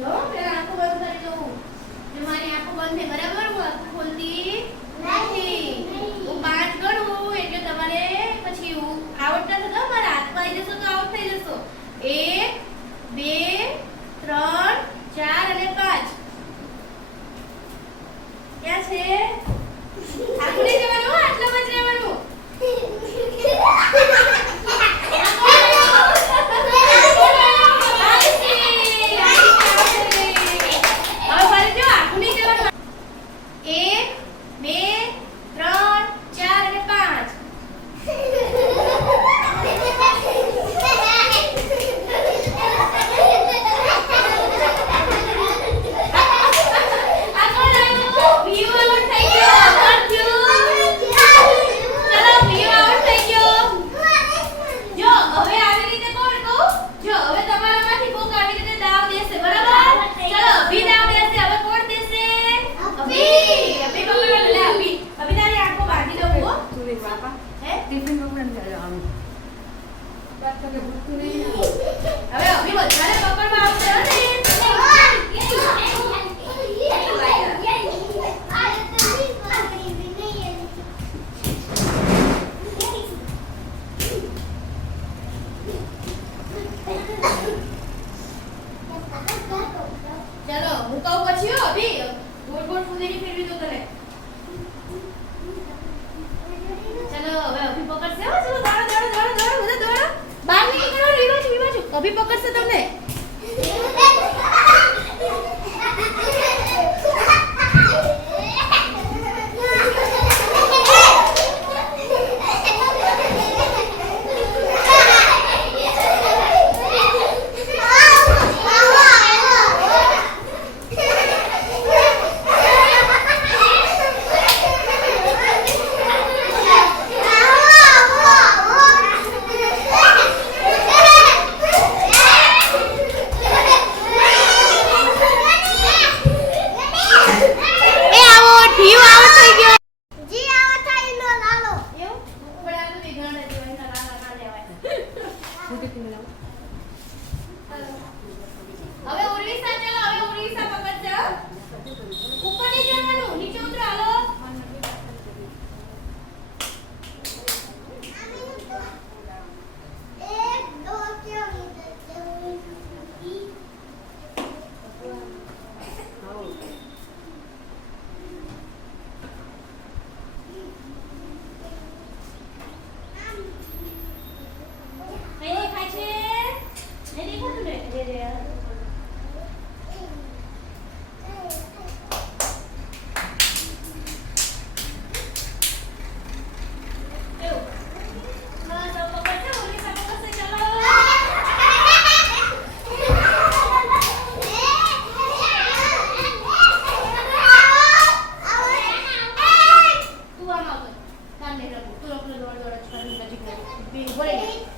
જો પેલા આંખો બંધ કરી દઉં. જો મારી આંખો બંધ છે બરાબર, હું આંખો ખોલતી નથી. હું 5 ગણું એટલે તમારે પછી આવડતા થતા મારા હાથમાં આવી જશો તો આઉટ થઈ જશો. 1 2 3 4 અને 5. ક્યાં છે? આખું નહીં જવાનું, આટલામાં જ રહેવાનું. चलो હું કહું પછી હો અભી ગોળ ગોળ ફૂંદડી ફેરવી દો તને. ચલો હવે અભી પકડશે હો. ચલો દોડો દોડો દોડો દોડો બધા દોડો. બહાર નીકળો ઈ બાજુ અભી પકડશે તમને. હવે ઉર્વિશા ચલો, હવે ઉર્વિશા પકડશે. ઉપર નહીં જવાનું, નીચે ઉતરો. હાલો બોલે